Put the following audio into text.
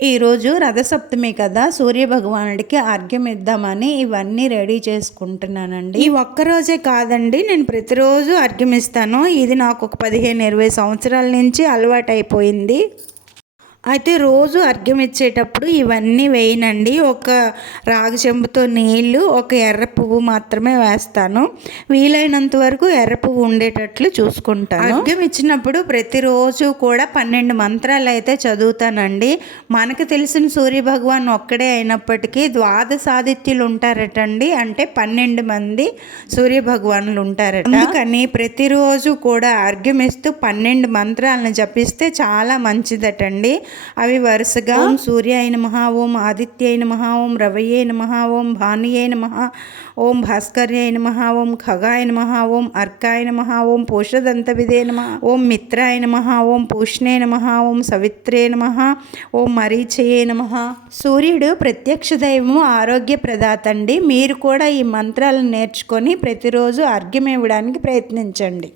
ఈరోజు రథసప్తమి కదా, సూర్యభగవానుడికి అర్ఘ్యం ఇద్దామని ఇవన్నీ రెడీ చేసుకుంటున్నానండి. ఈ ఒక్కరోజే కాదండి, నేను ప్రతిరోజు అర్ఘ్యం ఇస్తాను. ఇది నాకు ఒక 15-20 సంవత్సరాల నుంచి అలవాటు అయిపోయింది. అయితే రోజు అర్ఘ్యం ఇచ్చేటప్పుడు ఇవన్నీ వేయనండి. ఒక రాగి చెంబుతో నీళ్లు, ఒక ఎర్ర పువ్వు మాత్రమే వేస్తాను. వీలైనంత వరకు ఎర్ర పువ్వు ఉండేటట్లు చూసుకుంటాను. అర్ఘ్యం ఇచ్చినప్పుడు ప్రతిరోజు కూడా 12 మంత్రాలు అయితే చదువుతానండి. మనకు తెలిసిన సూర్యభగవాన్ ఒక్కడే అయినప్పటికీ ద్వాదశాదిత్యులు ఉంటారటండి. అంటే 12 మంది సూర్యభగవానులు ఉంటారట. అందుకని ప్రతిరోజు కూడా అర్ఘ్యం ఇస్తూ 12 మంత్రాలను జపిస్తే చాలా మంచిదటండి. అవి వరుసగా ఓం సూర్యాయ నమః, ఓం ఆదిత్యాయ నమః, ఓం రవయే నమః, ఓం భానుయే నమః, ఓం భాస్కర్యాయ నమః, ఓం ఖగాయ నమః, ఓం అర్కాయ నమః, ఓం పోషదంతవిదే నమః, ఓం మిత్రాయ నమః, ఓం పూష్ణే నమః, ఓం సవిత్రే నమః, ఓం మరీచయే నమః. సూర్యుడు ప్రత్యక్ష దైవము, ఆరోగ్య ప్రదాత అండి. మీరు కూడా ఈ మంత్రాలను నేర్చుకొని ప్రతిరోజు అర్ఘ్యం ఇవ్వడానికి ప్రయత్నించండి.